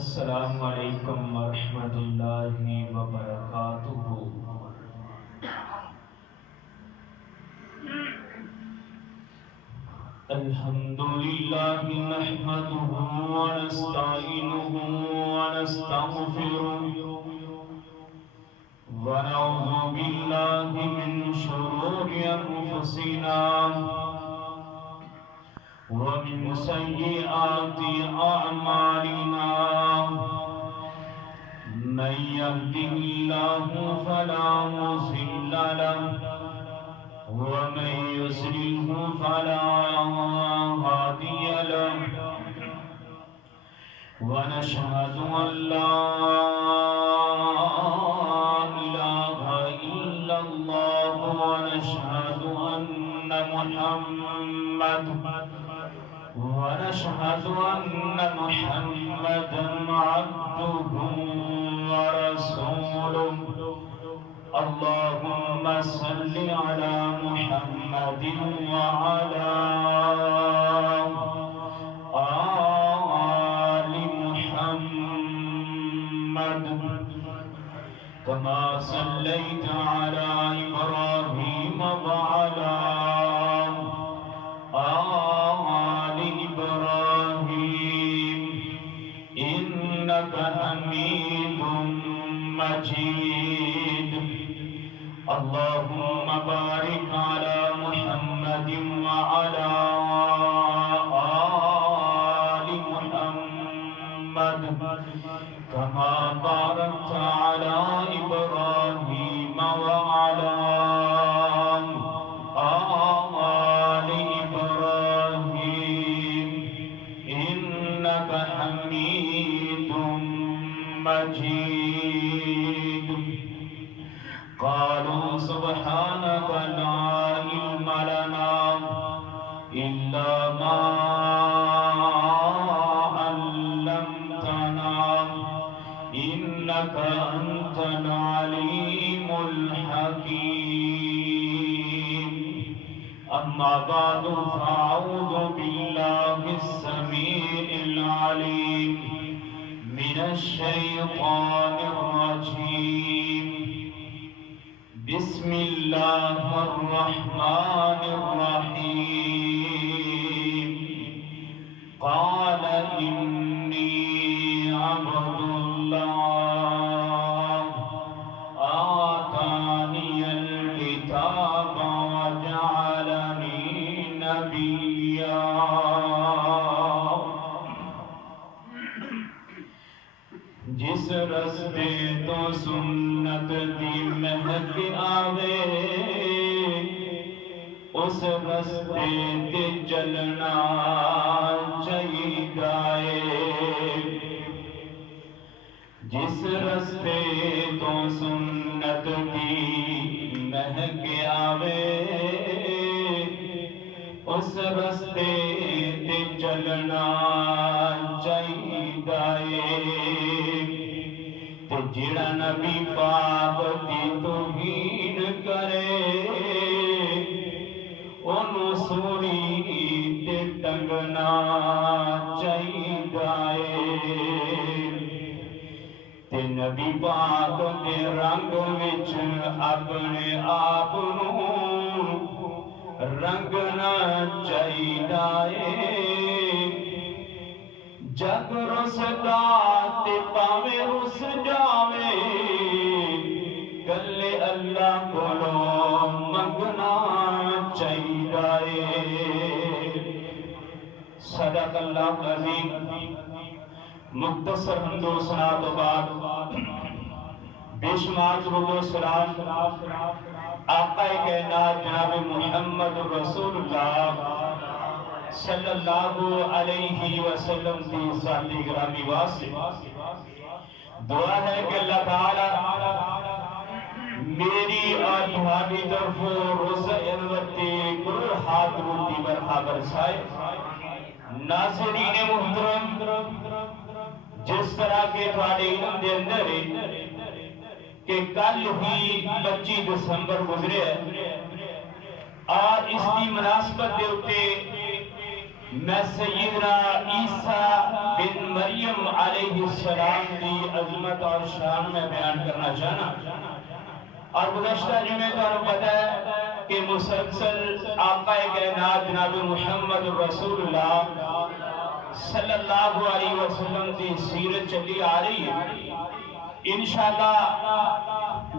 السلام علیکم ورحمۃ اللہ وبرکاتہ۔ الحمد للہ نحمده ونستعینه ونستغفره ونعوذ باللہ من شرور انفسنا ومن سیئات اعمالنا، من يهده الله فلا مضل له ومن يضلل فلا هادي له، ونشهد أن لا إله إلا الله ونشهد أن محمدا عبده ورسوله۔ اللهم صل على محمد وعلى آل محمد كما صليت على إبراهيم وعلى آل إبراهيم إنك حميد مجيد۔ اللهم بارك على محمد وعلى آل محمد كما باركت على إبراهيم وعلى آل إبراهيم إنك حميد مجيد۔ قالوا سبحانك لا علم لنا إلا ما علمتنا إنك أنت العليم الحكيم۔ أما بعد فأعوذ بالله السميع العليم من الشيطان الرجيم، بسم الله الرحمن الرحيم۔ قال إني عبد الله آتاني الكتاب وجعلني نبيا۔ جس رستے تو سنت دی مہک آوے اس رستے تے چلنا چاہیے۔ جس رستے تو سنت دی مہک آوے اس رستے تے چلنا چاہیے۔ جڑا نبی پاک دی توہین کرے انہوں سوڑی تے ٹنگنا چاہیے۔ تے نبی پاک دے رنگ وچ اپنے آپ رنگنا چاہیے۔ جگ رسدا تے پاوے رس جاوے کلے اللہ کولوں منگنا چاہیے۔ صدق اللہ العظیم۔ مختصر حمد و ثنا تو بعد بے شمار درود و سلام آقا کائنات جناب محمد رسول اللہ صلی اللہ علیہ وسلم کی ذاتی گرامی واسطے دعا ہے کہ اللہ تعالی میری اور تمہاری طرف روز انوتی گر ہاتھ روٹی برخا برسائے۔ ناظرین محترم، جس طرح کے تھوڑے علم دے اندر کہ کل ہی 25 دسمبر گزرے اور اس کی مناسبت دے اتے میں سیدنا عیسیٰ بن مریم علیہ السلام کی عظمت اور شان میں بیان کرنا چاہنا. اور گزشتہ جمعے تو انہوں پتہ ہے کہ مسلسل آقا کائنات جناب محمد رسول اللہ صلی اللہ علیہ وسلم کی سیرت چلی آ رہی ہے. انشاءاللہ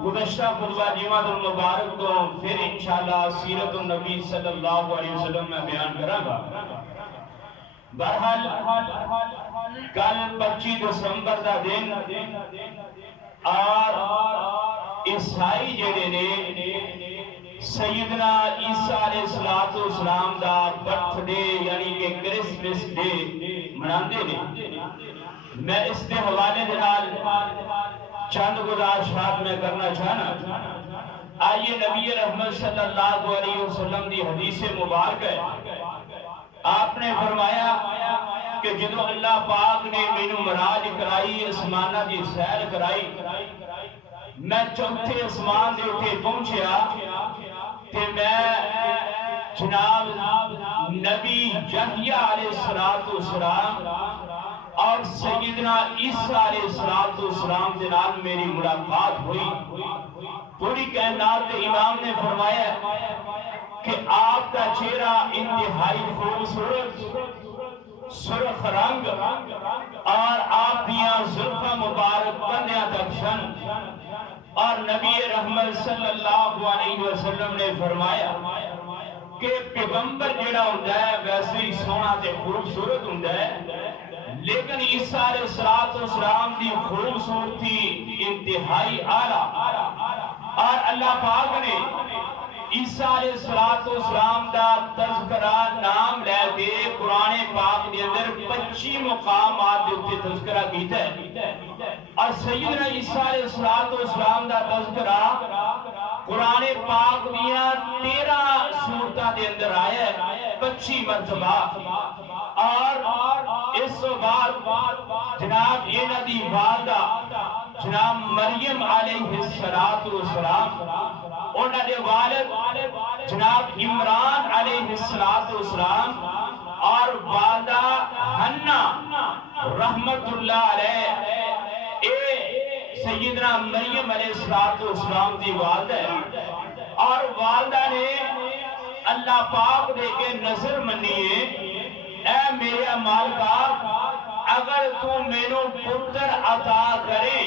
گزشتہ خطبہ جمعہ المبارک کو پھر انشاءاللہ سیرت النبی صلی اللہ علیہ وسلم میں بیان کروں گا. بہرحال کل 25 دسمبر دا دن اور عیسائی جڑے نے سیدنا عیسیٰ علیہ السلام دا برتھ ڈے یعنی کہ کرسمس ڈے مناندے نے. میں اس کے حوالے دنال چند گزارشات میں کرنا چاہنا. آئیے نبی رحمت صلی اللہ علیہ وسلم دی حدیث مبارک ہے. آپ نے فرمایا کہ جدو اللہ پاک نے مینوں معراج کرائی اسمانہ دی سیر کرائی میں چوتھے اسمان دے اٹھے پہنچیا کہ میں جناب نبی یحییٰ علیہ السلام اور سیدنا عیسیٰ علیہ السلام کے نال میری ملاقات ہوئی. پوری کائنات کے امام نے فرمایا کہ آپ کا چہرہ انتہائی خوبصورت سرخ رنگ اور آپ دیاں زلفاں مبارک کندیاں تک سن. اور نبی رحمت صلی اللہ علیہ وسلم نے فرمایا کہ پیغمبر جڑا ہوندا ہے ویسے ہی سونا تے خوبصورت ہوندا ہے لیکن عیسیٰ علیہ السلام دی خوبصورتی انتہائی اعلیٰ. اور اللہ پاک نے عیسیٰ علیہ السلام دا تذکرہ نام لے کے قرآن پاک دے اندر 25 مقامات دے اوپر تذکرہ کیتا ہے. اور سیدنا عیسیٰ علیہ السلام دا تذکرہ قرآن پاک دیاں 13 سورتاں دے اندر آیا ہے 25 مرتبہ. اور اس بعد جناب انہاں دی والدہ جناب مریم علیہ السلام انہاں دے والد جناب عمران علیہ السلام اور والدہ حنا رحمت اللہ علیہ اے سیدنا مریم علیہ السلام دی والدہ ہے. اور والدہ نے اللہ پاک دے کے نظر منیے اے میرے مالکا اگر تو مینوں پتر عطا کرے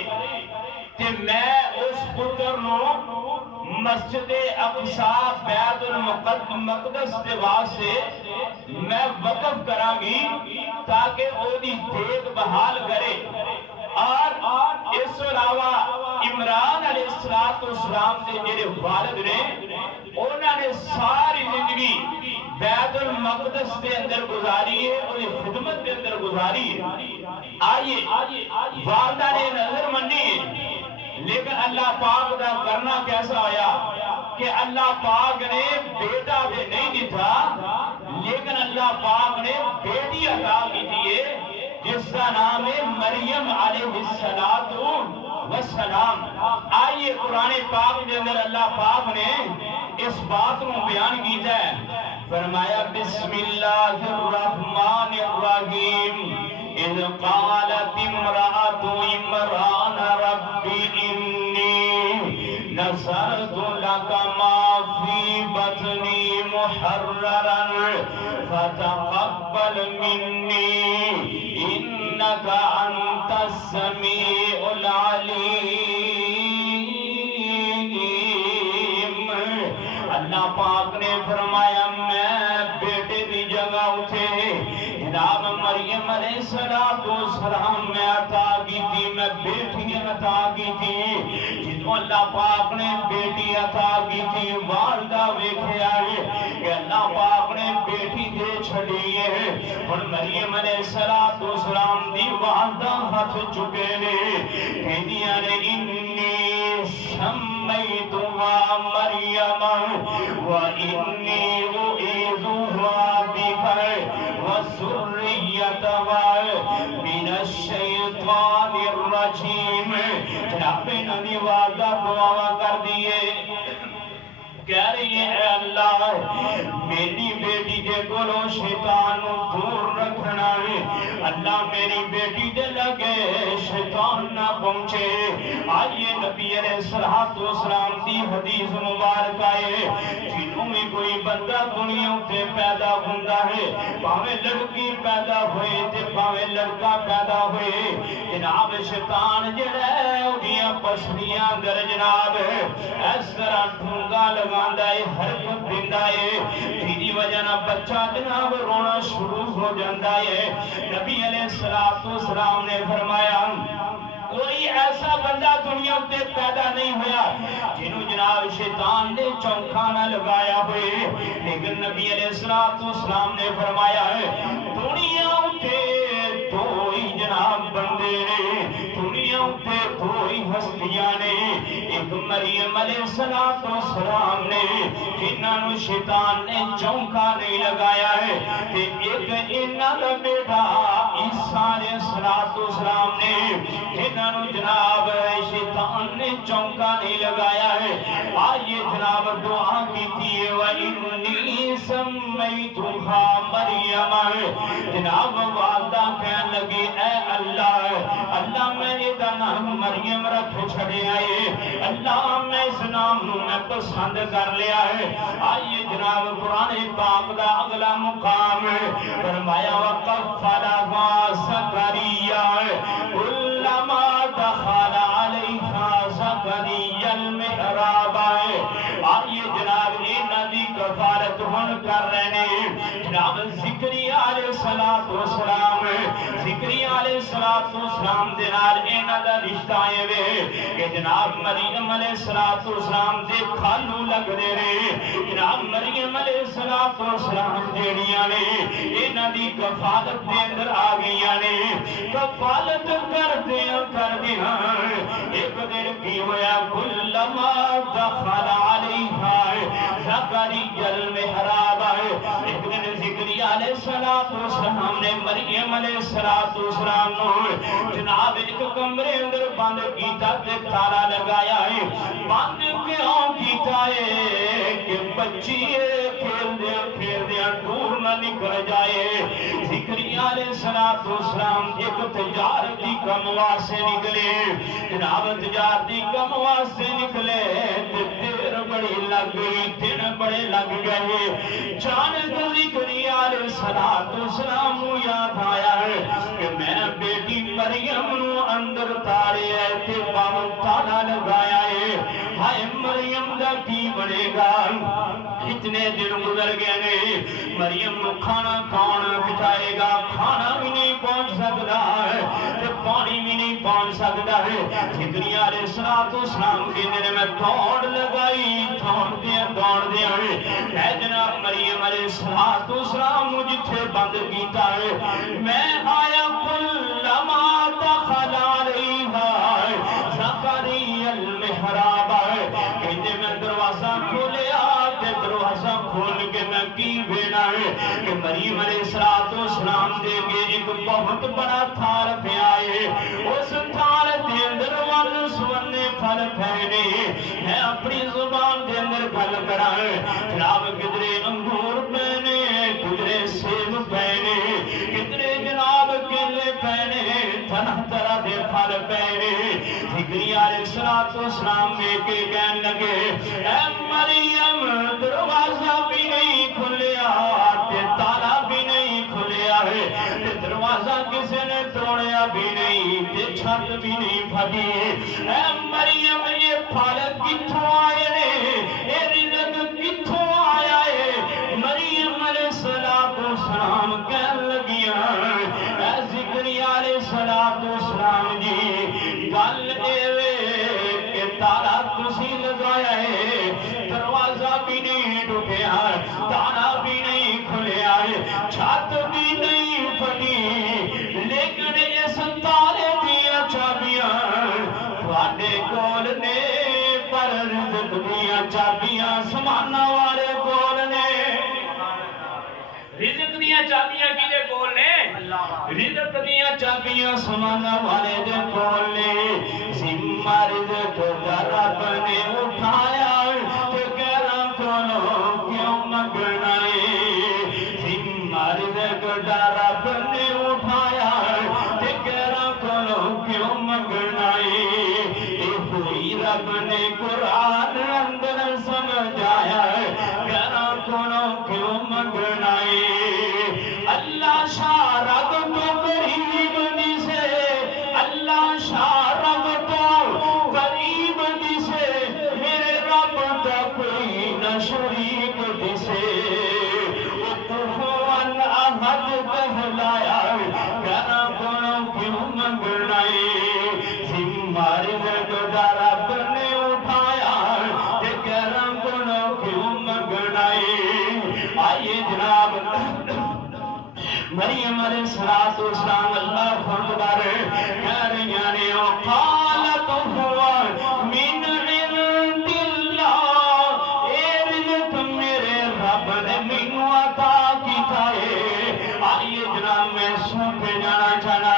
تے میں اس پتر نو مسجد اقصی بیت المقدس دے واسطے میں وقف کراں گی تاکہ او دی دیکھ بحال کرے. اور اس علاوہ عمران علیہ السلام دے جڑے والد نے انہوں نے ساری زندگی بیت المقدس دے اندر گزاری ہے اور خدمت دے اندر گزاری ہے. آئیے والدہ نے نظر منی ہے لیکن اللہ پاک دا کرنا کیسا ہویا کہ اللہ پاک نے بیٹا بھی نہیں دیتا لیکن اللہ پاک نے بیٹی عطا کی دیئے جس کا نام ہے مریم علیہ السلام. آئیے قرآن پاک کے اندر اللہ پاک نے اس بات کو بیان کیتا ہے. فرمایا بسم اللہ الرحمن الرحیم اذ قالت امرأة عمران رب انی نذرت لك ما في بطني محررا فتقبل مني انك انت السميع العليم. اللہ پاک نے فرمایا میں بیٹے دی جگہ اٹھے جناب مریم علیہ السلام میں عطا کی تھی میں بیٹی عطا کی تھی. جدو اللہ پاک نے بیٹی عطا کی تھی والدہ ویکھیا ہے کہ اللہ پاک نے بیٹی دے چھڑی ہے. اور مریم علیہ السلام دی والدہ ہاتھ چکے نے کہندیاں نے انی سمیتها مریم وانی اعیذها بک وذریتها من الشیطان الرجیم. جناب نبی والدہ دعا کر دیے کہہ رہی ہے اے اللہ میری بیٹی بیٹی دے کولوں شیطان نو دور رکھنا ہے اللہ میری بیٹی دے لگے شیطان نہ پہنچے آئیے نبی علیہ السلام دی حدیث مبارکہ ہے جنہوں میں کوئی بندہ دنیا تے پیدا ہوندہ ہے پاویں لڑکی پیدا ہوئے تے پاویں لڑکا پیدا ہوئے جناب شیطان جڑے اُڑیاں پسلیاں در جناب اس طرح ڈھونگا لگاندہ ہے حرکت دیندہ ہے تیری وجہ نہ بچہ جناب رونا شروع ہو جاندہ ہے نبی علیہ السلام نے فرمایا کوئی ایسا بندہ دنیا تے پیدا نہیں ہویا جنہوں جناب شیطان نے چونکھانا لگایا ہوئے لیکن نبی علیہ السلام نے فرمایا ہے دنیا تے دو ہی جناب بندے نے دنیا تے دو ہی ہستیاں نے ایک مریم علیہ السلام نے جنہوں شیطان نے چونکا نہیں لگایا ہے تے ایک انہاں دا بیٹا عیسیٰ علیہ السلام نے جنہوں جناب شیطان نے چونکا نہیں لگایا ہے آئیے جناب دعا کیتی ہے وَإِنِّي سَمَّيْتُهَا مَرْيَمَ جناب والدہ کہنے لگی اے اللہ میں ایدہ نام مریم رکھ چھڑے آئے اللہ میں اس نام نو میں پسند کر لیا ہے آئیے جناب قرآن پاک دا اگلا مقام فرمایا وَقَفَّلَهَا زَكَرِيَّا كُلَّمَا دَخَلَ عَلَيْهَا زَكَرِيَّا الْمِحْرَابَ آئیے جناب اینا دی کفارت ہن کر رہنے جناب زکریا علیہ السلام زکریا علیہ السلام دینار اینا دا رشتہ آئے وے کہ جناب مریم علیہ السلام دے کھالو لگ دے رہے جناب مریم علیہ السلام دیڑیاں نے اینا دی کفالت دے اندر آگئیاں نے کفالت کر دیا ایک دن کی ہویا کلما دخل علیہا زکریا المحراب ایک دن زکریا علیہ السلام نے مریم علیہ السلام نو جناب ایک کمرے اندر بند کیتا تے تالا لگایا ہے بند کیوں کیتا ہے کہ بچی کھیل دیا دور نہ نکل جائے زکریا علیہ السلام ایک تجارتی کم واسے نکلے جناب تجارتی کم واسے نکلے دیر بڑی لگ گئی دن بڑے لگ گئے چانک زکریا علیہ السلام کو یاد آیا ہے کہ میں بیٹی مریم نو اندر تارے ہے تے باون تالا لگایا ہے ہائے مریم دا کی بڑے گا اتنے دن گزر گئے نے مریم نو کھانا کون بچائے گا کھانا بھی نہیں پہنچ سکتا ہے تے پانی بھی نہیں پہنچ سکتا ہے زکریا علیہ السلام کے دن میں دوڑ لگائی دوڑ دیا اے جناب مریم علیہ السلام جتھے بند کیتا ہے میں آیا کلما دخل علیہا زکریا المحراب کہتے میں دروازہ کھولیا تے دروازہ کھول کے میں کی بینا ہے کہ مریم علیہ السلام دے گے ایک بہت بڑا تھار پہ آئے اس تھار دے اندر ون سونے پھل پھینے میں اپنی زبان دے اندر پھل کرائے جناب کدرے انگور پہنے کدرے سیب پہنے کدرے جناب کیلے پہنے طرح طرح دے پھل پہنے زکریا علیہ السلام میں کے کہنے لگے اے مریم دروازہ بھی نہیں کھلیا تے تالا بھی نہیں کھلیا ہے تے دروازہ کسی نے توڑیا بھی نہیں تے چھت بھی نہیں پھٹی اے مریم یہ پھل کتھوں آئے نے یہ رزق کتھوں آیا ہے مریم علیہ السلام کہنے لگیاں اے زکریا علیہ السلام جی گل اے کہ تالا تسی لگایا ہے دروازہ بھی نہیں ٹوٹیا تالا بھی نہیں کھلیا چھت بھی نہیں پھٹی لیکن اس تالے دیا چابیاں تواڈے کول نے پر رزق دیا چابیاں سمانا والے کول نے رزق دیا چابیاں کیدے کول نے رزق دیا چابیاں سمانا والے دے کول نے ذمہ رزق دا رب نے اٹھایا تے غیراں کولوں کیوں منگنا ہے کیوں منگنا اے ہوئی رب نے قرآن اندر سمجھایا گھراں کولوں کیوں منگنا اے اللہ شاہ رب تو قریب دسے اللہ شاہ رب تو قریب دسے میرے رب دا کوئی نہ شریک دسے کفوان احد کہلایا گھراں کولوں کیوں منگنا اے ذمہ رزق دا رب نے اٹھایا تے گھراں کولوں کیوں منگنا اے آئیے جناب مریم علیہ السلام اللہ اکبر کہہ رہی ہیں قالت هو من عند اللہ اے رزق میرے رب نے مینوں عطا کیتا ہے آئیے جناب میں سن کے جانا چاہنا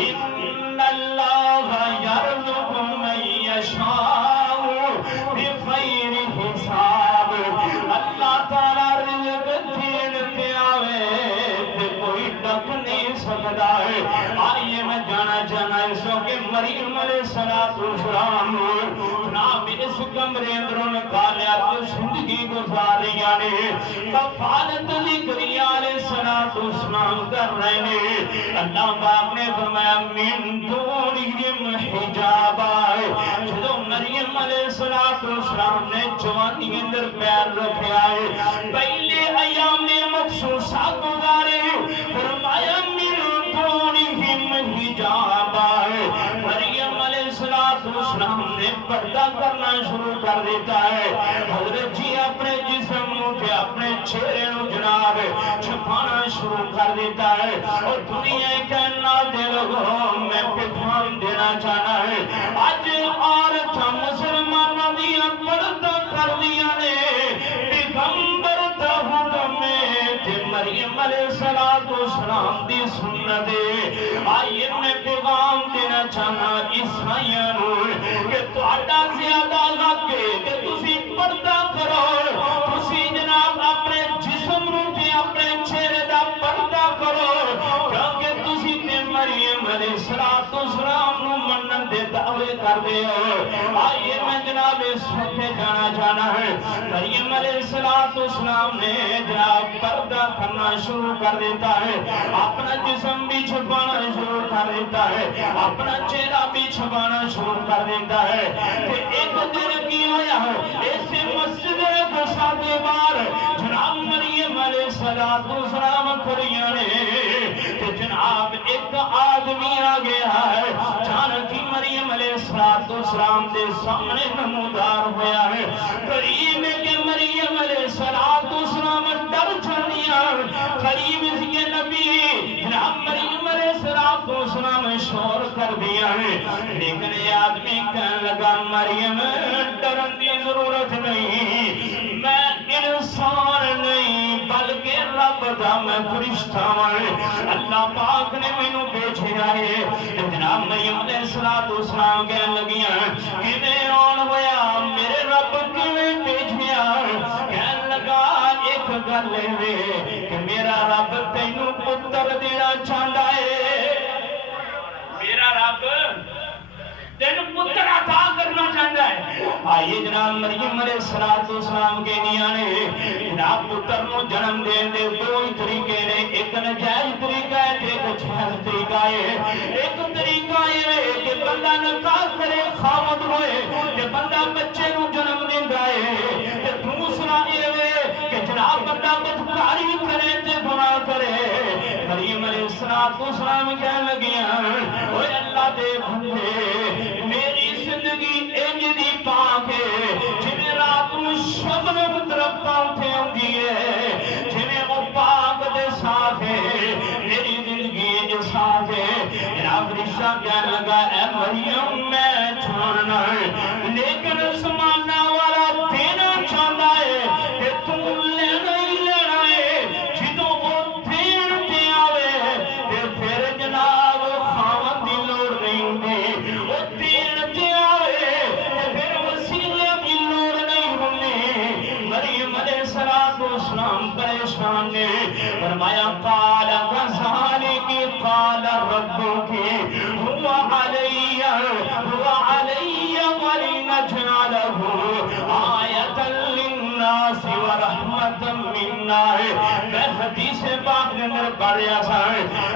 ان اللہ یرزق من یشاء بغیر حساب اللہ تعالی رزق دین تے آوے کوئی ڈک نہیں سکتا ہے آئیے میں جانا چاہنا ہے سو کہ مریم علیہ السلام جناب اس کمرے اندروں نے کالیا تو زندگی گزار رہی نے کفالت ذکریہ علیہ السلام کر رہے ہیں اللہ پاک نے فرمایا من دونہم حجاب آئے جو مریم علیہ السلام نے جوانی اندر پیر رکھے آئے پہلے ایام مخصوصہ گزارے فرمایا من دونہم حجاب آئے مریم علیہ السلام نے پردہ کرنا شروع کر دیتا ہے حضرت جی اپنے جسم کے اپنے چہرے نو جناب چھپانا شروع کر دیتا ہے اور دنیا کہنا دے لوگوں میں پیغام دینا چاہنا ہے آج عورت مسلمانوں دیا پردہ کر دیا نے پیغمبر دا حکم تے مریم علیہ السلام دی سنت آئیے میں پیغام دینا چاہنا عیسائیاں نو کہ تہاڈا زیادہ حق ہے کہ تسی پردہ کرو تسی جناب اپنے جسم نو تے اپنے چہرے دا پردہ کرو کیونکہ تسی تے مریم علیہ السلام نو منن دے دعوے کر دے ہو آئیے میں جناب اس وقت جانا چاہنا ہے مریم علیہ السلام نے جناب پردہ کرنا شروع کر دیتا ہے اپنا جسم بھی چھپانا شروع کر دیتا ہے اپنا چہرہ بھی چھپانا شروع کر دیتا ہے کہ ایک دن کی ہویا ہے ایسے مسجد گسا دے بار جناب مریم علیہ السلام کھڑیاں نے کہ جناب ایک آدمی آ گیا ہے جانکی مریم علیہ السلام دے سامنے نمودار ہویا ہے قریب کہ مریم علیہ السلام ڈر جانیا قریب اس کے نبی جناب مریم علیہ السلام شور کر دیا ہے لیکن یہ آدمی کہنے لگا مریم ڈرن کی ضرورت نہیں میں انسان نہیں بلکہ رب دا میں فرشتہ ہوں اللہ پاک نے مینوں بھیجا ہے جناب مریم علیہ السلام کہنے لگیاں کہ میں آن ہویا میرے رب کیویں بھیجیا کہنے لگا ایک گل ہے کہ میرا رب تینوں پتر دینا چاہتا ہے میرا رب تین پتر عطا کرنا چاہتا ہے آئیے جناب مریم علیہ السلام کے دیا نے جناب پتر نو جنم دین دے دو ہی طریقے نے ایک نجائز طریقہ ہے ایک جائز طریقہ ہے ایک طریقہ ہے کہ بندہ نکاح کرے خاوند ہوئے کہ بندہ بچے نو جنم دیندا ہے تے دوسرا یہ کہ جناب بندہ بدکاری کرے تے گناہ کرے مریم علیہ السلام کہنے لگیاں اوے اللہ دے بندے میری زندگی انج دی پاک ہے جویں رات نو شبنم درختاں تے ہوندی ہے جویں او پاک دے صاف ہے میری زندگی انج صاف ہے جناب رشتہ کہنے لگا اے مریم میں چھوڑنا ہے لیکن زمانہ والا دینا چاہتا ہے کہ تم لینا ہی لینا ہے جدوں او دین تے آوے تے پھر جناب خاوند دی لوڑ نہیں ہوندی او دین تے آوے تے پھر وسیلے دی لوڑ نہیں ہوندی مریم علیہ السلام پریشان نے فرمایا قال کذالک قال ربک هو علی پڑھ رہا سا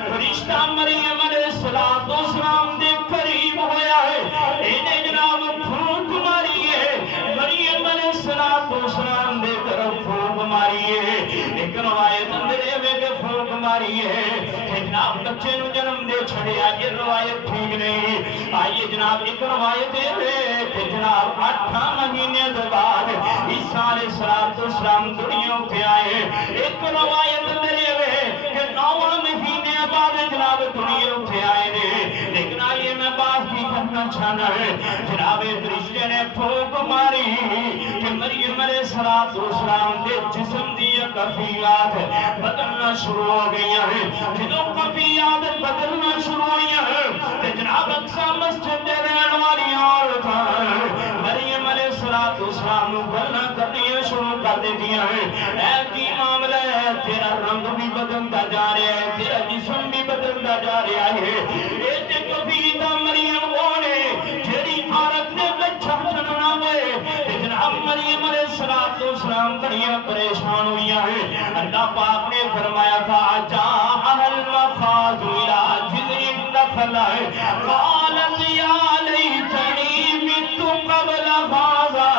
فرشتہ مریم علیہ السلام دے قریب ہویا ہے انہیں جناب پھونک ماری ہے مریم علیہ السلام دے طرف پھونک ماری ہے ایک روایت اندرے میں کہ پھونک ماری ہے کہ جناب بچے نو جنم دے چھڑے آئیے روایت ٹھیک نہیں آئیے جناب ایک روایت ہے کہ جناب 8 مہینے دے بعد عیسیٰ علیہ السلام دنیا پہ آئے ایک روایت اندرے میں کہ 9 مہینے بعد جناب دنیا پہ آئے نے لیکن آئیے میں بات کی کرنا چاہنا ہے جناب فرشتے نے پھونک ماری کہ مریم علیہ السلام دے جسم دیا کفیات بدلنا شروع ہو گئی ہیں جنہوں کفیات بدلنا شروع ہوئی ہیں کہ جناب اقصا مسجد دے رہن والی عورت مریم علیہ السلام نو گلنا کرنی شروع کر دیتی ہیں اے کی معاملہ ہے تیرا رنگ بھی بدلتا جا رہا ہے تیرا جسم بھی بدلتا جا رہا ہے اے تے کفیتا مریم اونے جیڑی عورت نے بچہ جننا ہوئے جناب مریم علیہ السلام بڑیاں پریشان ہوئی ہیں اللہ پاک نے فرمایا تھا جاء المخاض الى جذع النخلہ قالت یا لیتنی مت قبل هذا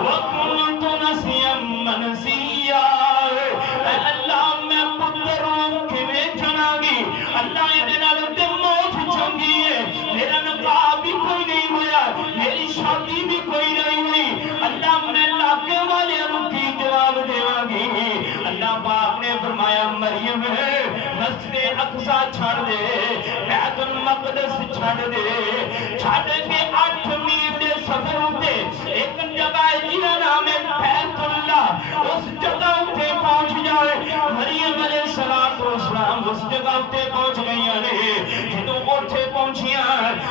وكنت نسیا منسیا اللہ میں پتروں کیویں جناگی اللہ یہ دن تے موت چنگی ہے میرا نکاح بھی کوئی نہیں ہوا میری شادی بھی کوئی نہیں ہوئی اللہ میں لاکے والے ان کی جواب دیواں گی اللہ پاک نے فرمایا مریم مسجد اقصی چھڑ دے بیت المقدس چھڑ دے چھڑ کے 8 میل دے سفر ہوتے ایک جگہ ہے جنہاں نام ہے بیت اللہ اس جگہ اتے پہنچ جائے مریم علیہ السلام اس جگہ اتے پہنچ گئی ہیں جنہوں اٹھے پہنچیاں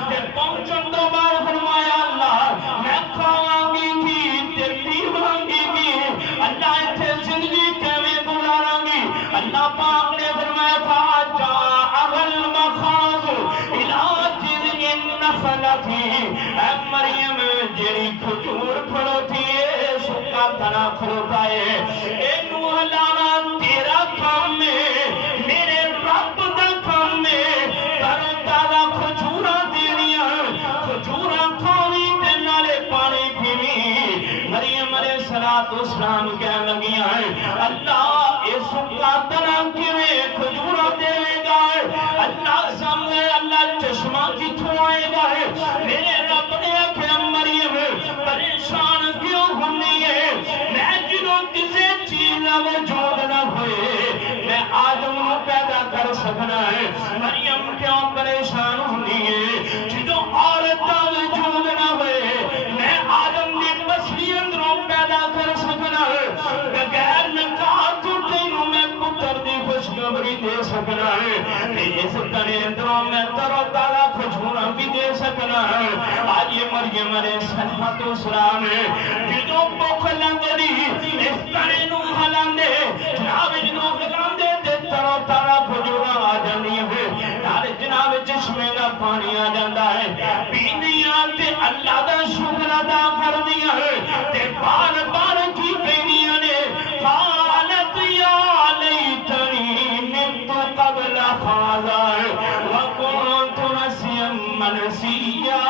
جب پہنچن دو بار فرمایا اللہ میں کھاواں گی کی تیری مانگی گی اللہ اتھے زندگی کیویں گزاراں گی اللہ پاک نے فرمایا تھا جاء المخاض الى جذع النخلہ اے مریم جیڑی کھجور کھڑوتی ہے سکا تنا کھڑوتا ہے اے نو ہلانا تیرا کام ہے میرے رب دا کام ہے ترو تازہ کھجورا دینیاں کھجورا کھاوی تے نالے پانی پیوی مریم علیہ السلام کہنے لگیاں اللہ اے سکا تنا کیویں کھجورا دے گا اللہ سامنے اللہ چشمہ کتھوں آئے گا میرے رب نے آکھیا مریم پریشان کیوں ہوئی ہے میں جنہوں کسے چیز وجود نہ ہوئے میں آدم نو پیدا کر سکنا ہے مریم کیوں پریشان ہوئی ہے جنہوں عورت وجود نہ ہوئے میں آدم نے بسری اندروں پیدا کر سکنا ہے بغیر نکاح تو تینوں میں پتر دی خوشخبری دے سکنا ہے اس تنے اندروں میں ترو تازہ کھجورا بھی دے سکنا ہے آج یہ مریم علیہ السلام جنہوں بخ لنگنی اس تنے نو ہلاندے جناب جنہوں ہلاندے تے ترو تازہ کھجورا آ جانی ہے نال جناب چشمے کا پانی آ جاتا ہے پینیاں تے اللہ دا شکر ادا کر دیا ہے تے بار بار کی پینیاں نے قالت یا لیتنی مت قبل هذا وكنت نسيا منسيا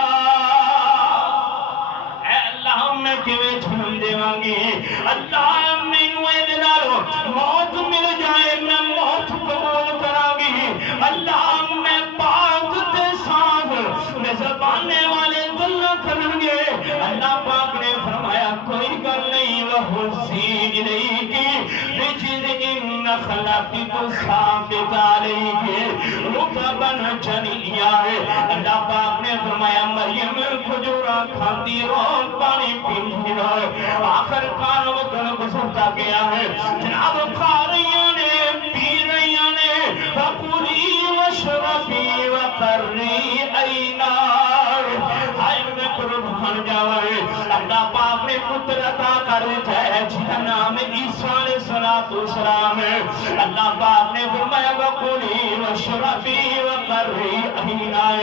اے اللہ میں کیویں جنم دیواں گی اللہ مینوں اے نالو موت مل جائے میں موت قبول کراں گی اللہ میں پاک تے صاف میں زبانے والے گلاں کرن گے اللہ پاک نے فرمایا کوئی گل نہیں وحسی الیکی بجذع النخلہ تصابت علیک رطبا جنیا اللہ پاک نے فرمایا مریم کھجورا کھاتی رو پانی پیتی رو آخر کار وقت گزرتا گیا ہے جناب کھا رہی نے پی رہی نے فکلی وشربی وقرری اینار آئے میں قربان جاوے اللہ پاک نے پتر عطا کر دیتا ہے جنہا نام عیسیٰ علیہ السلام اللہ پاک نے فرمایا وقلی وشربی وقرری اینار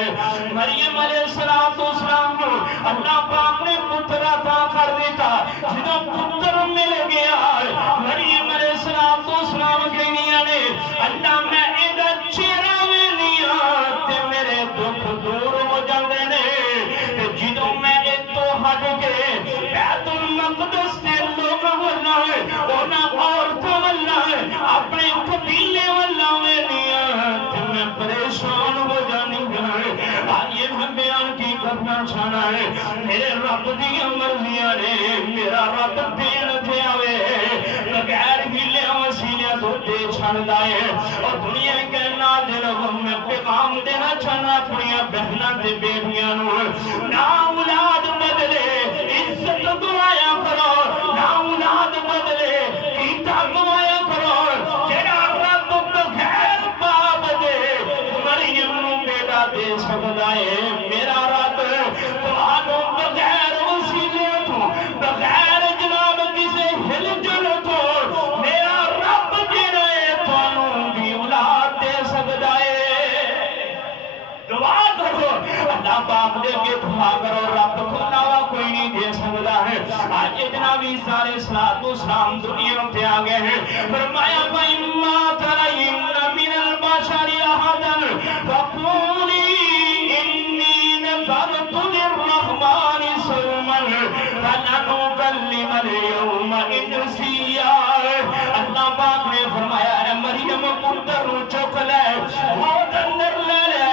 مریم علیہ السلام کو اللہ پاک نے پتر عطا کر دیتا جنہا پتر مل گیا مریم علیہ السلام کہنیا نے اللہ میں دسنا چاہنا ہے میرے رب دی مرضیاں نے میرا رب دین تے آوے بغیر ہیلے وسیلے تو دے چھڑدا ہے اور دنیا کے ناظر میں پیغام دینا چاہنا اپنی بہناں تے بیٹیاں نو نا اولاد بدلے عزت دعایا کرو نا اولاد بدلے کیتا گوایا کرو جڑا رب بغیر باپ دے مریم نو بیٹا دے سکدا ہے میرا رب تانوں بغیر وسیلے تو بغیر جناب کسے ہل جل تو میرا رب جڑا ہے تانوں بھی اولاد دے سکدا ہے دعا کرو اللہ پاک دے کے دعا کرو رب کو علاوہ کوئی نہیں دے سکتا ہے آج جناب عیسیٰ علیہ السلام دنیا پہ آ گئے ہیں فرمایا فَإِمَّا تَرَيِنَّ مِنَ الْبَشَرِ أَحَدًا فَقُولِي إِنِّي نَذَرْتُ لِلرَّحْمَنِ صَوْمًا فَلَنْ أُكَلِّمَ الْيَوْمَ إِنْسِيًّا اللہ پاک نے فرمایا اے مریم پتر چک لے بہت اندر لے لے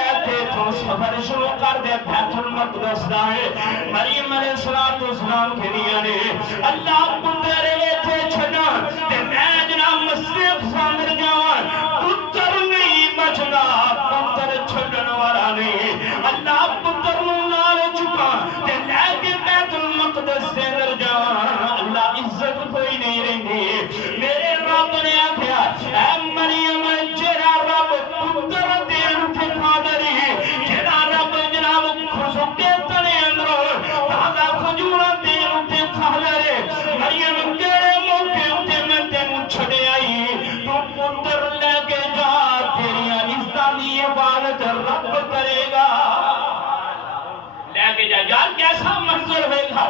تو سفر شروع کر دے بیت المقدس دائے مریم علیہ السلام کے لیے نے اللہ پتر ایتھے چھنا تے میں جناب مسجد اقصی اندر جاواں پتر نہیں بچدا پتر چھڈن والا نہیں اللہ پتر نو نال چکا تے لے کے بیت المقدس دے اندر جاواں اللہ عزت کوئی نہیں رہندی میرے رب نے آکھیا اے مریم جڑا رب پتر دین تے قادری جڑا رب جناب خشکے تنے اندر تازہ کھجورا دین تے قادر مریم کیڑے موقع تے میں تینوں چھڑے آئی تو پتر لے کے جا تیری عزت دی عبادت رب کرے گا لے کے جا یار کیسا منظر ہوئے گا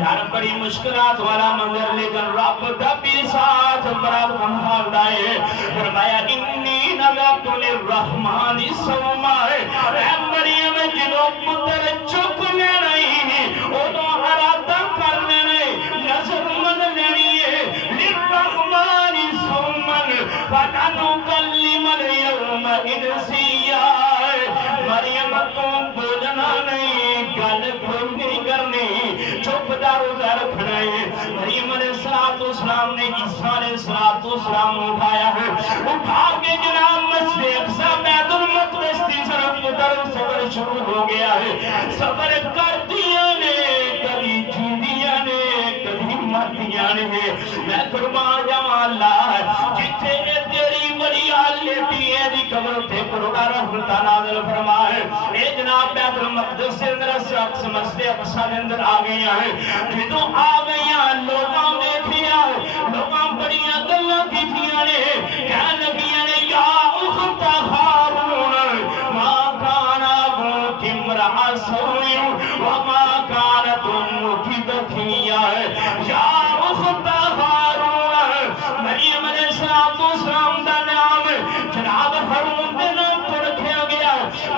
یار بڑی مشکلات والا منظر لیکن رب دبی ساتھ برات کمال دائے فرمایا انی نذرت للرحمن صوما اے مریم جنو پتر چک لے نہیں اونوں ارادہ کر لے نہیں نظر من لینی ہے للرحمن صوما فلن أكلم اليوم إنسيا مریم تو بولنا نہیں گل کوئی نہیں کرنی چپ دا روزہ رکھنا ہے مریم علیہ السلام نے عیسیٰ علیہ السلام اٹھایا ہے اٹھا کے جناب مسجد اقصی بیت المقدس کی طرف ادھر سفر شروع ہو گیا ہے سفر کرتیاں نے کبھی جھولیاں نے کبھی مردیاں نے میں قربان جاواں اللہ جتھے تیری بڑی لیٹی ہے دی قبر تے خدا رحمت نازل فرمائے اے جناب بیت المقدس سے اندر شخص مسجد اقصی کے اندر آ گیا ہے جدوں آ گیا لوگاں دیکھیا لوگاں بڑیاں گلاں کیتیاں نے کہن لگیاں نے یا اخت ہارون ما کان ابوک امرأ سوء وما کانت امک بغیا یا اخت ہارون مریم علیہ السلام دا نام جناب ہارون دے نام تو رکھا گیا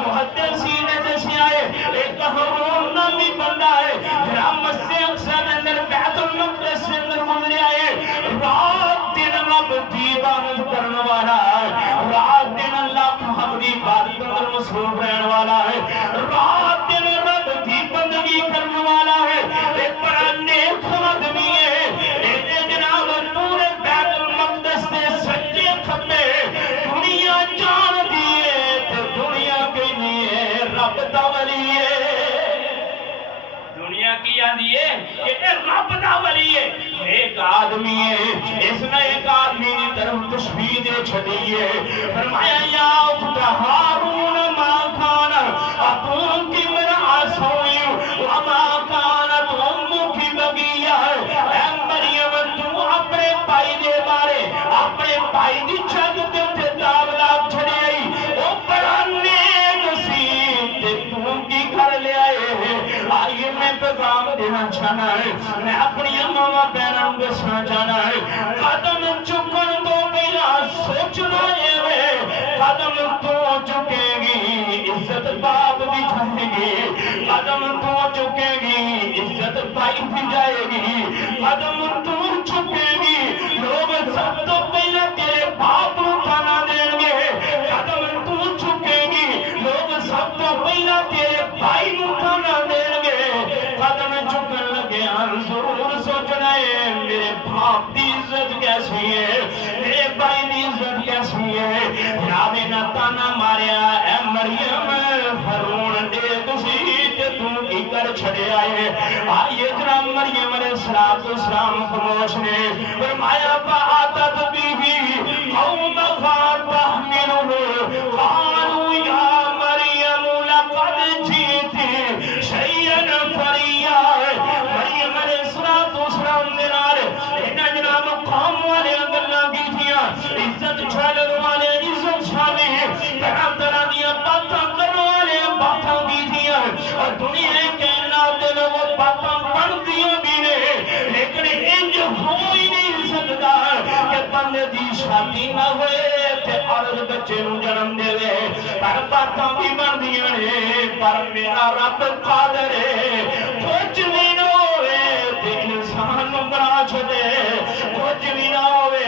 محدثین نے دسیا ہے ایک ہارون نامی بندہ ہے جناب مسجد اقصی کے اندر بیت المقدس سے اندر گزریا ہے رات دن رب کی عبادت کرنے والا ہے رات دن اللہ محمد کی عبادت اندر مصروف رہنے والا ہے رات دن رب کی بندگی کرنے والا ہے ایک بڑا نیک آدمی ہے جناب پورے بیت المقدس سے سجے کھبے دنیا جان دیے تو دنیا کے لیے رب دا ولی ہے دنیا کی آندی ہے کہ رب دا ولی ہے ایک آدمی ہے اس نے ایک آدمی کی طرف تشبیہ دے چھڑی ہے فرمایا یا اخت ہارون ما کان ابوک امرأ سوء وما کانت امک بغیا اے مریم تو اپنے بھائی دے بارے اپنے بھائی دی چھت تے داغ لاگ چھڑی آئی او بڑا نیک سی تے تو کی کر لے آئے آئیے میں پیغام دینا چاہنا ہے میں اپنی ماما بہنوں کو دسنا چاہنا ہے قدم چکن تو پہلا سوچنا ہے قدم تو چکے گی عزت باپ بھی جائے گی قدم تو چکے گی عزت بھائی بھی جائے گی قدم تو چکے گی لوگ سب تو پہلا تیرے باپ کو کھانا دیں گے قدم تو چکے گی لوگ سب تو پہلا تیرے بھائی کو کھانا دیں گے کیسی ہے میرے بھائی دی عزت کیسی ہے جناب نے تانا ماریا اے مریم فرون دے تسی تے تو کی کر چھڑے آئے آئیے جناب مریم علیہ السلام خاموش نے فرمایا فاتت بیہی قوم فاتحملہ قالوا یا مریم لقد جیتی شیئن فریا مریم علیہ السلام دے نال انہاں جناب قوم والے گلاں کیتیاں عزت چھڑن والے عزت چھانے طرح طرح دیا باتاں کرنے والے باتاں کیتیاں اور دنیا کے نال وہ باتاں بنتیاں بھی نے لیکن انج ہو ہی نہیں سکتا کہ بندے دی شادی نہ ہوئے تے عورت بچے نو جنم دے دے پر باتاں بھی بندیاں نے پر میرا رب قادر ہے کچھ بھی نہ ہوئے تے انسان نو بنا چھڑے کچھ بھی نہ ہوئے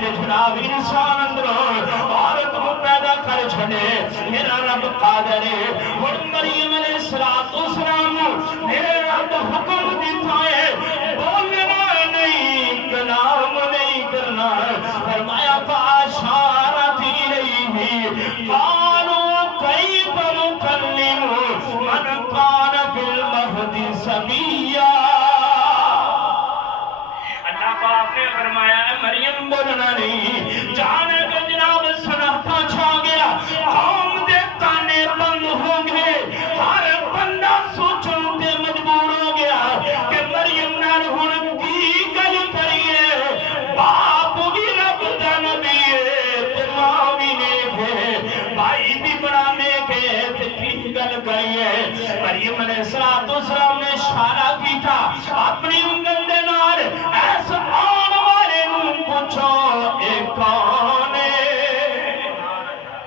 تے جناب انسان اندروں عورت کو پیدا کر چھڑے میرا رب قادر ہے اور مریم علیہ السلام میرے رب حکم دیتا ہے بولنا نہیں کلام نہیں کرنا فرمایا فاشارت الیہ قالوا کیف نکلم من کان فی المہد صبیا اللہ پاک نے فرمایا اے مریم بولنا نہیں جانے کہ جناب سناتا چھا گیا قوم دے تانے بند ہو گئے ہر بندہ سوچوں تے مجبور ہو گیا کہ مریم نال ہن کی گل کریے باپ بھی رب دا نبی ہے تے ماں بھی نیک ہے بھائی بھی بڑا نیک ہے تے کی گل کریے مریم علیہ السلام نے اشارہ کیتا اپنی انگل دے نال ایس آن والے نوں پوچھو اے کون ہے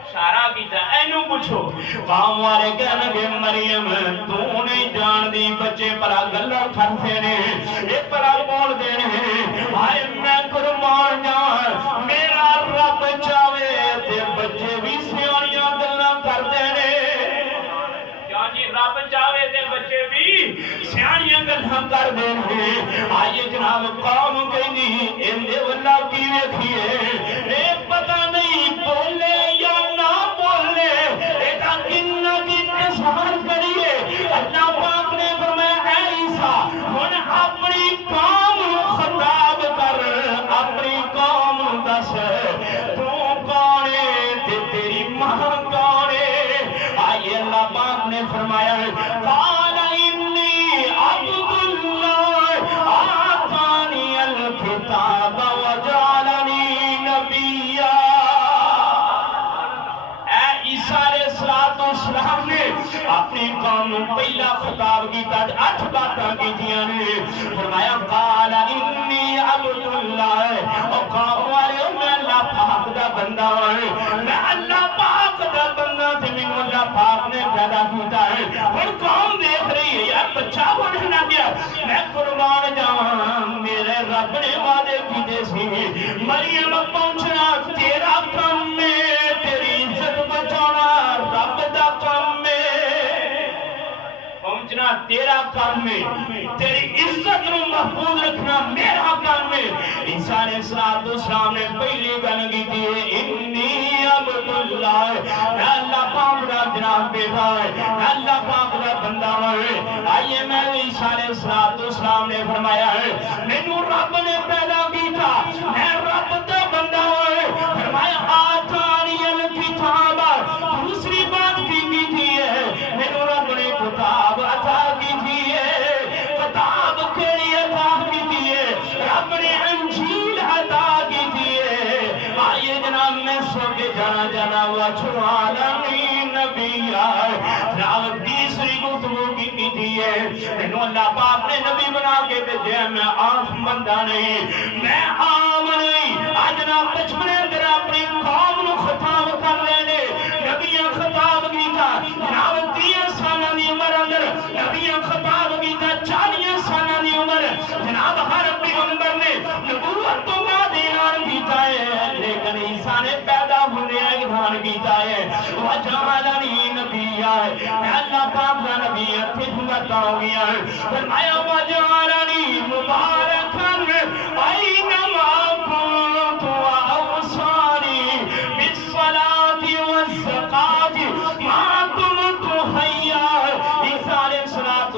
اشارہ کیتا اینو پوچھو قوم والے کہنے گے مریم تو نہیں جان دی بچے پرا گلہ کھڑتے نے اے پرا بول دے نے آئے میں قربان جاؤں میرا رب چاہے تے بچے بھی سیانیاں گلہ کر دے نے کیا جی رب چاہے تے بچے بھی سیانیاں گلہ کر دے نے آئیے جناب قوم کہیں اندے واللہ کی ویکھیے اے پتہ نہیں بولے یا نہ بولے ایتا کنہ کی انتظار کریے اللہ پاک نے فرمایا اے عیسیٰ ہن اپنی قوم خطاب کر اپنی قوم دس تو کونے تے تیری ماں کونے آئیے اللہ پاک نے فرمایا قال انی عبداللہ آتانی الکتاب وجعلنی نبیا السلام نے اپنی قوم پہلا خطاب کیتا 8 باتاں کیتیاں نے فرمایا قال انی عبداللہ او قوم والے میں اللہ پاک دا بندہ ہوں میں اللہ پاک دا بندہ تے مینوں اللہ پاک نے پیدا کیتا ہے ہن قوم دیکھ رہی ہے یار بچہ بن نہ گیا میں قربان جاواں میرے رب نے وعدے کیتے سی مریم پہنچنا تیرا کام ہے تیری عزت بچانا رب دا کام ہے پہنچنا تیرا کام ہے تیری عزت نو محفوظ رکھنا میرا کام ہے عیسیٰ علیہ السلام نے پہلی گل کی ہے انی عبداللہ میں اللہ پاک دا جناب بیٹا ہے میں اللہ پاک دا بندہ ہے آئیے میں عیسیٰ علیہ السلام نے فرمایا ہے مینوں رب نے پیدا کیتا میں رب دا بندہ ہے فرمایا آتانی الکتاب دوسری بات کی تھی ہے مینوں رب نے کتاب عطا کی تھی ہے کتاب کیڑی عطا کی تھی ہے رب نے انجیل عطا کی تھی ہے آئیے جناب میں سو کے جانا وچھوالنی نبی آئے جناب تیسری گفتگو کی تھی ہے مینوں اللہ پاک نے نبی بنا کے بھیجا میں عام بندہ نہیں میں عام نہیں آج جناب بچپنے اندر اپنی قوم نو خطاب کر لینے نبیاں خطاب کیتا جناب 30 سالہ دی عمر اندر نبیاں خطاب کیتا 40 سالہ دی عمر جناب ہر پیغمبر نے نبوت تو بعد اعلان کیتا ہے لیکن عیسیٰ نے پیدا ہونے اعلان کیتا ہے وجعلنی نبیا میں اللہ پاک کا نبی خدمت ہو گیا فرمایا وجعلنی مبارکن اینما کنت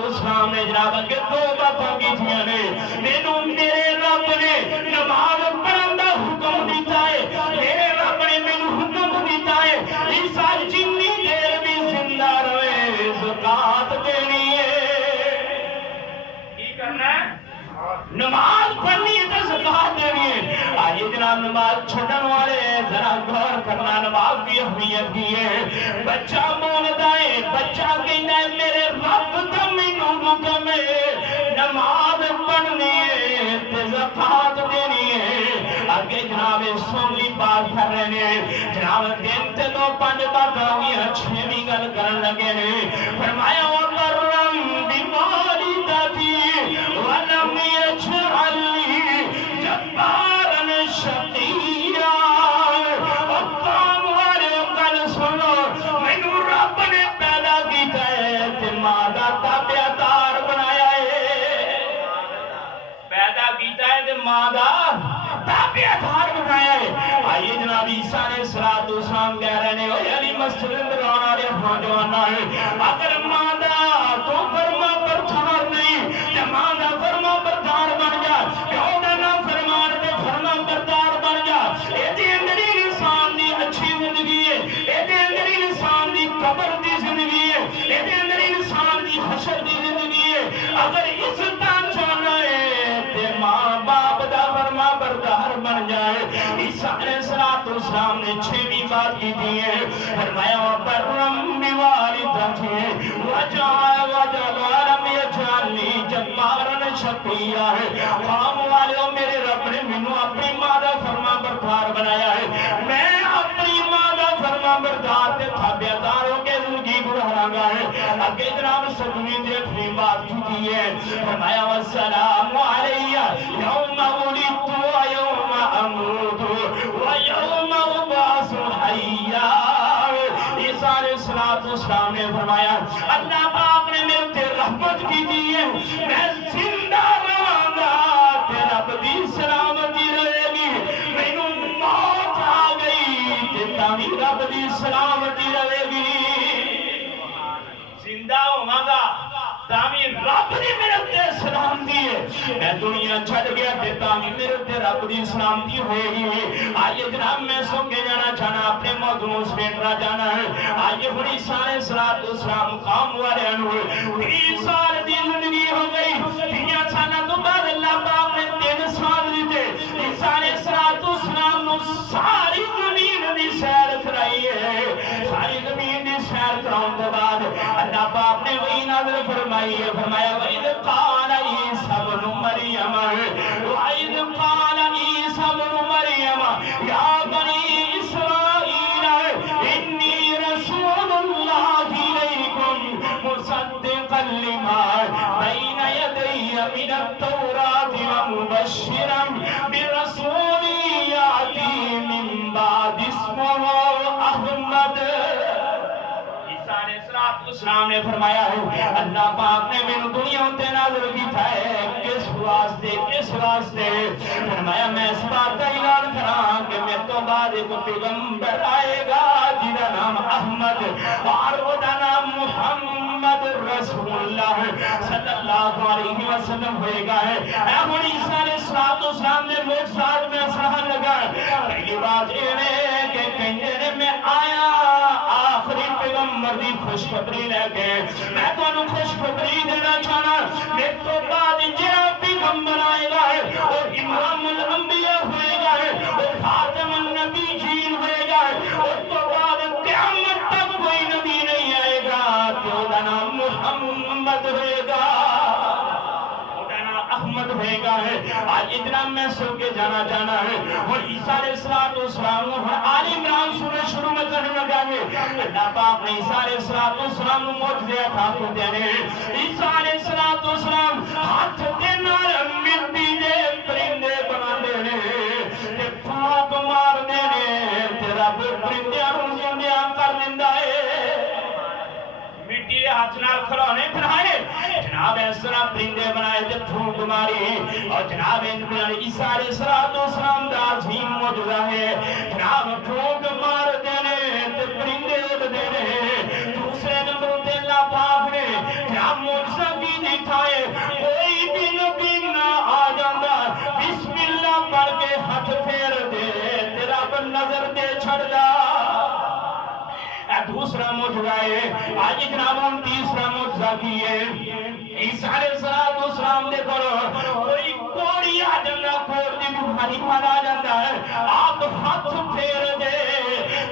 والسلام نے جناب اگے دو باتاں کیتیاں نے مینوں میرے رب نے نماز پڑھن دا حکم دیتا ہے میرے رب نے مینوں حکم دیتا ہے عیسیٰ جنی دیر بھی زندہ رہے زکات دینی ہے کی کرنا ہے نماز پڑھنی ہے تو زکات دینی ہے آئیے جناب نماز چھوڑن والے ذرا غور کرنا نماز کی اہمیت کی ہے بچہ بولتا ہے بچہ کہنا ہے میرے رب کا مینوں حکم ہے نماز پڑھنی ہے تے زکات دینی ہے آگے جناب سونگلی بات کر رہے ہیں جناب دن تے دو پانچ بات ہوئی چھویں گل کرن لگے نے فرمایا وَبَرًّا بِوَالِدَتِي وَلَمْ يَجْعَلْنِي جَبَّارًا شَقِيًّا اور کام والے گل سنو مینوں رب نے پیدا کیتا ہے تے ماں دا تابعدار بنایا ہے پیدا کیتا ہے تے ماں دا تابعدار بنایا ہے آئیے جناب عیسیٰ علیہ السلام کہہ رہے ہیں اوہ علی مسجد اندر آنا رہے نوجوانا ہے اگر ماں دا تو فرما بردار نہیں تے ماں دا فرما بردار بن جا پیو دا نا فرمان تے فرما بردار بن جا اے دے اندر انسان دی اچھی زندگی ہے اے دے اندر انسان دی قبر دی زندگی ہے اے دے اندر انسان دی حشر دی زندگی ہے اگر عزت چاہنا ہے تے ماں باپ دا فرما بردار بن جائے عیسیٰ علیہ السلام نے چھویں بات کی تھی ہے فرمایا وَبَرًّا بِوَالِدَتِي وَلَمْ يَجْعَلْنِي جَبَّارًا شَقِيًّا قوم والوں میرے رب نے مینوں اپنی ماں دا فرما بردار بنایا ہے میں اپنی ماں دا فرما بردار تے تابعدار ہو کے زندگی گزاراں گا اگے جناب ستویں دی اٹھویں بات کی ہے فرمایا والسلام علی یوم ولدت ویوم اموت ویوم ابعث حیا عیسیٰ علیہ السلام نے فرمایا اللہ پاک نے میرے تے رحمت کی دی ہے میں زندہ رہاں گا تے رب دی سلامتی رہے گی مینوں موت آ گئی تے تاں رب دی سلامتی رہے گی زندہ ہوواں گا تامی رب دی میرے تے سلامتی ہے میں دنیا چھڑ گیا تے تامی میرے تے رب دی سلامتی ہوئے گی آئیے جناب میں سو کے جانا چاہنا اپنے موضوع سپیٹرا جانا ہے آئیے بڑی سارے السلام قوم والے انہوں 30 سال دی زندگی ہو گئی 3 سالہ تو بعد اللہ پاک نے 3 سال دیتے سارے السلام نو ساری زمین دی سیر کرائی ہے ساری زمین دی سیر کراؤں کے بعد اللہ پاک نے وہی نظر فرمائی ہے فرمایا وَإِذْ قَالَ عِيسَى ابْنُ مَرْيَمَ وَإِذْ قَالَ عِيسَى ابْنُ مَرْيَمَ يَا بَنِي إِسْرَائِيلَ إِنِّي رَسُولُ اللَّهِ إِلَيْكُمْ مُصَدِّقًا لِمَا بَيْنَ يَدَيَّ مِنَ التَّوْرَاةِ وَمُبَشِّرًا بِرَسُولٍ يَأْتِي مِن بَعْدِي اسْمُهُ أَحْمَدُ اسلام نے فرمایا ہے اللہ پاک نے میں دنیا ہوتے نازل کیتا ہے کس واسطے فرمایا میں اس بات کا اعلان کراں کہ میں تو بعد ایک پیغمبر آئے گا جیدا نام احمد اور وہ دا نام محمد رسول اللہ صلی اللہ علیہ وسلم ہوئے گا ہے اے ہن عیسیٰ علیہ السلام نے معجزات میں سہن لگا پہلی بات یہ ہے کہ کہندے نے میں آیا آخری پیغمبر دی خوشخبری لے کے میں تو خوشخبری دینا چاہنا میرے تو بعد جڑا پیغمبر آئے گا اور امام الانبیاء ہوئے گا اور خاتم النبیین ہوئے گا اور تو بعد قیامت تک کوئی نبی نہیں آئے گا تو دا نام محمد ہوئے گا احمد ہوئے گا ہے آج اتنا میں سن کے جانا ہے اور عیسیٰ علیہ السلام اور آل عمران سورہ شروع میں کرنے لگا ہے اللہ پاک نے عیسیٰ علیہ السلام معجزے عطا کو دینے عیسیٰ علیہ السلام ہاتھ دے نال مٹی دے پرندے بنا دینے تے پھونک مار دینے تے رب پرندیاں نوں زندہ کر دیندا ہے مٹی دے ہاتھ نال کھلونے بنائے جناب اس طرح پرندے بنائے تے پھونک ماری اور جناب عیسیٰ علیہ السلام دا عظیم معجزہ ہے جناب پھونک مار دینے تے پرندے اڑ دینے دوسرے نمبر تے اللہ پاک نے جناب معجزہ کی فرمائے آج جناب ہم تیسرا معجزہ کیے عیسیٰ علیہ السلام دے کرو کوئی کوڑی آ جانا کوڑ دی بیماری مارا جاتا ہے آپ ہاتھ پھیر دے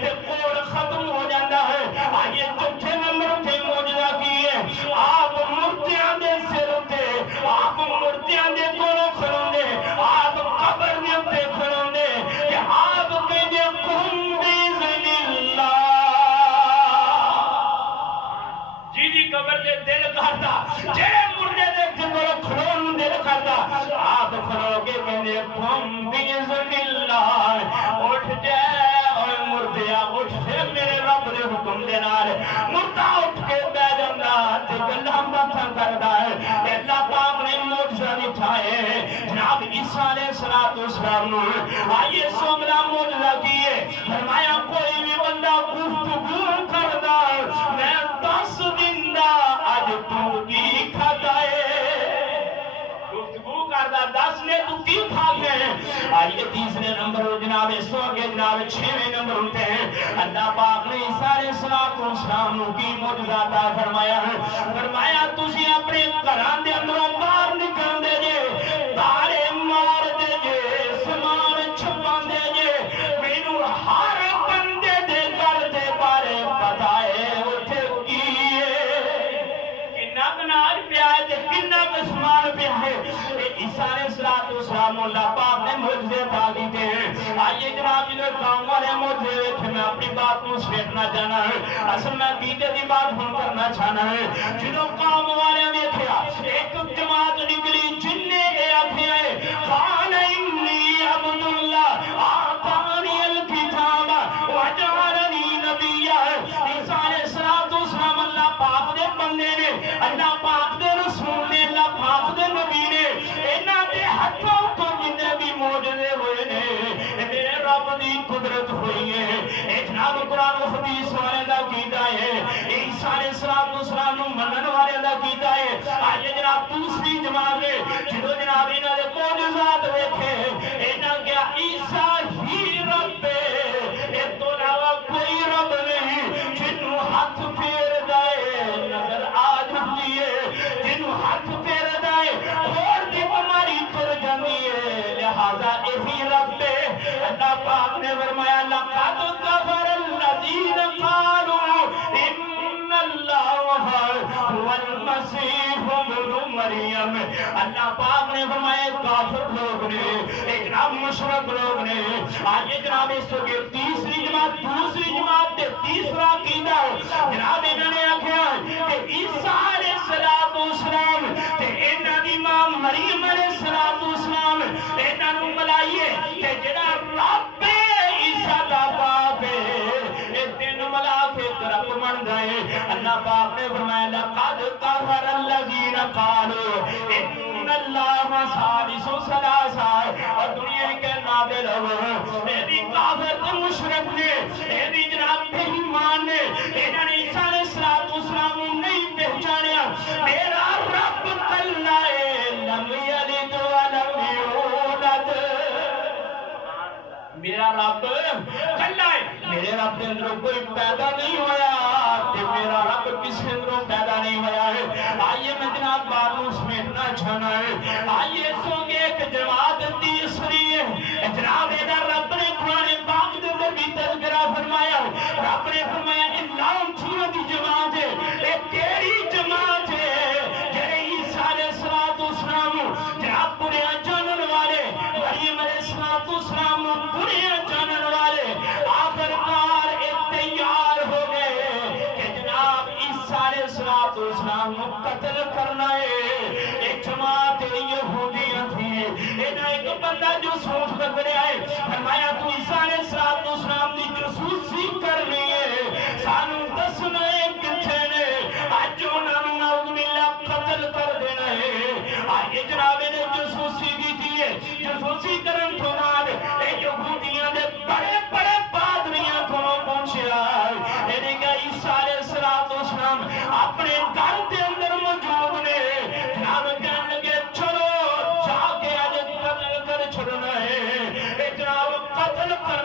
تے کوڑ ختم ہو جاتا ہے آئیے چوتھے نمبر تے معجزہ کیے آپ مردیاں دے سر تے آپ مردیاں دے کولوں کھڑوندے آپ قبر دے تے کھڑوندے کہ آپ کہندے قم بإذن اللہ جی دی قبر دے دل کرتا جڑے مردے دے کولوں کھڑون دل کرتا آپ کھڑو کے کہندے قم بإذن اللہ اٹھ جائے اور مردیا اٹھ سے میرے رب دے حکم دے نال مردہ اٹھ کے بے جاندہ تے گلاں باتاں کردا ہے اللہ پاک نے معجزہ دکھائے جناب عیسیٰ علیہ السلام آئیے سومنا معجزہ کیے فرمایا کوئی بھی بندہ گفتگو کردا میں 10 دن دا اج تو کی کھاتا ہے گفتگو کردا 10 نے تو کی کھا گئے آئیے تیسرے نمبر جناب سو کے جناب 6ویں نمبر ہوتے ہیں اللہ پاک نے عیسیٰ علیہ السلام کی معجزہ عطا فرمایا فرمایا تسی اپنے گھراں دے اندروں باہر نکل دے جے تارے مار دے جے سامان چھپا دے جے مینوں ہر بندے دے گھر دے بارے پتہ ہے اوتھے کی ہے کنا بناج پیا ہے تے کنا سامان پیا ہے عیسیٰ علیہ السلام اللہ پاک نے معجزے عطا کیتے ہیں آئیے جناب جنہوں کام والے معجزے ویکھے میں اپنی بات کو سمیٹنا چاہنا ہے اصل میں عقیدے دی بات ہن کرنا چاہنا ہے جنہوں کام والے ویکھیا ایک جماعت نکلی جن نے اے آکھیا ہے قال انی عبد اللہ آتانی الکتاب وجعلنی نبیا عیسیٰ علیہ السلام اللہ پاک دے بندے نے اللہ پاک دے رسول نے اللہ پاک دے نبی نے انہاں دے ہتھوں تو جنے بھی معجزے ہوئے نے میرے رب دی قدرت ہوئی ہے اے جناب قرآن و حدیث والے دا عقیدہ ہے عیسیٰ علیہ السلام منن والے دا عقیدہ ہے آئیے جناب دوسری جماعت ہے جنہوں جناب انہاں دے معجزات ویکھے انہاں کیا عیسیٰ ہی رب ہے اس تو علاوہ کوئی رب نہیں جنہوں ہاتھ پھیر جائے نظر آ جاتی ہے جنہوں ہاتھ پھیر جائے اور دی بیماری تر جاتی ہے لہذا اسی رب ہے اللہ پاک نے فرمایا لقد کفر الذین قالوا ان اللہ هو المسیح ابن مریم اللہ پاک نے فرمایا کافر لوگ نے ایک جناب مشرک لوگ نے آئیے جناب اس کے تیسری جماعت دوسری جماعت دے تیسرا عقیدہ جناب انہوں نے آکھیا کہ عیسیٰ علیہ السلام تے انہاں دی ماں مریم علیہ السلام انہاں نوں ملائیے تے جڑا رب عیسیٰ دا باپ ہے اے تین ملا کے رب بن گئے اللہ پاک نے فرمایا لقد کفر الذین قالوا ان اللہ ثالث ثلاثہ اور دنیا کے نادر اے بھی کافر تے مشرک نے اے بھی جناب بے ایمان نے انہاں نے عیسیٰ علیہ السلام نہیں پہچانیا میرا رب کلا ہے لم یلد ولم یولد میرا رب کلا ہے میرے رب کے اندر کوئی پیدا نہیں ہویا کہ میرا رب کسی اندروں پیدا نہیں ہویا ہے آئیے میں جناب بات کو سمیٹنا چاہنا ہے آئیے سو گے ایک جماعت تیسری ہے جناب ادھر رب نے قرآن پاک دے اندر بھی تذکرہ فرمایا رب نے فرمایا اللہ تھیوں کی جماعت ہے اے تیری جماعت ہے جنہیں عیسیٰ علیہ السلام جناب پورے جانن والے مریم علیہ السلام پورے جانن والے آخرکار ایک تیار ہو گئے کہ جناب عیسیٰ علیہ السلام قتل کرنا ہے ایک جماعت یہودیاں تھی انہاں ایک بندہ جو سوچ پکڑیا ہے فرمایا تو عیسیٰ علیہ السلام دی جاسوسی کرنی ہے سانو دسنا ہے کتھے نے اج انہاں نوں نعوذ باللہ قتل کر دینا ہے آئیے جناب نے جاسوسی کی ہے جاسوسی کرن تو بعد اے یہودیاں دے بڑے بڑے پادریاں کو پہنچیا انہیں کہا عیسیٰ علیہ السلام اپنے گھر دے اندر موجود نے جناب کہنے لگے چلو جا کے آج قتل کر چھڑنا ہے اے جناب قتل کر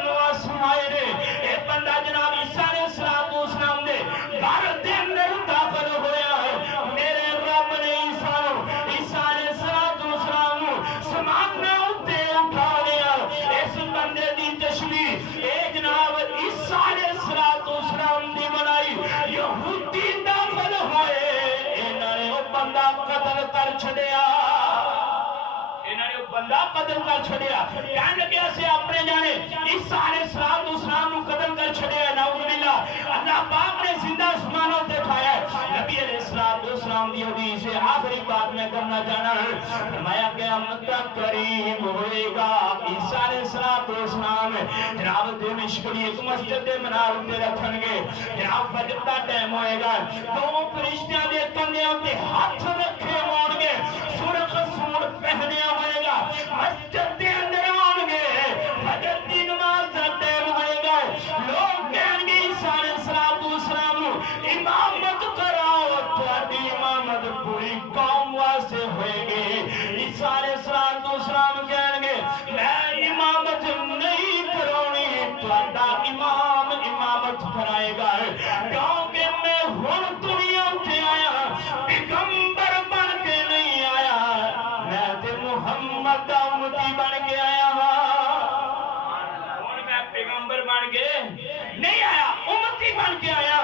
اللہ قتل کر چھڑیا کہنے لگے سے اپنے جانے عیسیٰ علیہ السلام نو قتل کر چھڑیا نعوذ باللہ اللہ پاک نے زندہ آسمانوں دکھایا نبی علیہ السلام دی حدیث سے آخری بات میں کرنا چاہنا ہے فرمایا قیامت تک قریب ہوئے گا عیسیٰ علیہ السلام جناب دمشق کی ایک مسجد منار تے رکھن گے جناب فجر دا ٹائم ہوئے گا دو فرشتیاں دے کندھیاں تے ہاتھ رکھے ہون گے سرخ سوٹ پہنیا ہوئے گا مسجد دے اندر آن گے فجر دی نماز دا ٹائم ہوئے گا لوگ کہیں گے عیسیٰ علیہ السلام امامت کراؤ تہاڈی امامت پوری قوم واسطے ہوئے گی عیسیٰ علیہ السلام کہیں گے میں امامت نہیں کرونی تہاڈا امام امامت کرائے گا کیونکہ میں ہن دنیا تے آیا پیغمبر بن کے نہیں آیا میں تے محمد دا امتی بن کے آیا ہوں میں پیغمبر بن کے نہیں آیا امتی بن کے آیا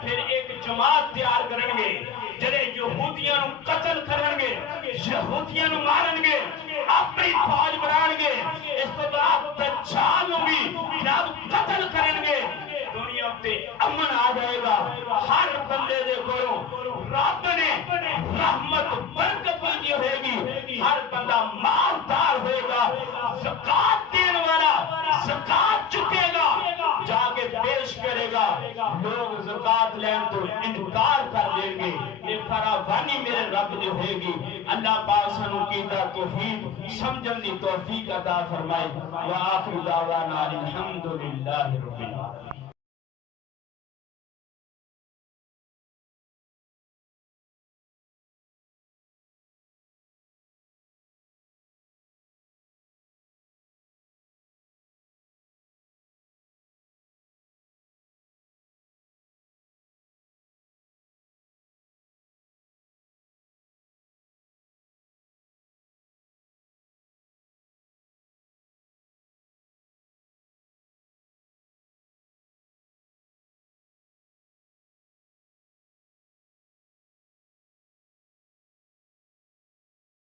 پھر ایک جماعت تیار کرن گے جڑے یہودیاں نو قتل کرن گے یہودیاں نو مارن گے اپنی فوج بنان گے اس تو بعد دجال نو بھی جناب قتل کرن گے دنیا تے امن آ جائے گا ہر بندے دے کولوں رب نے رحمت برکت دی ہوئے گی ہر بندہ مالدار ہوئے گا زکات دین والا زکات چکے گا جا کے پیش کرے گا لوگ زکات لین تو انکار کر دیں گے یہ فراوانی میرے رب دی ہوئے گی اللہ پاک سانو کیتا توفیق سمجھن دی توفیق عطا فرمائے وآخر دعوانا الحمدللہ رب العالمین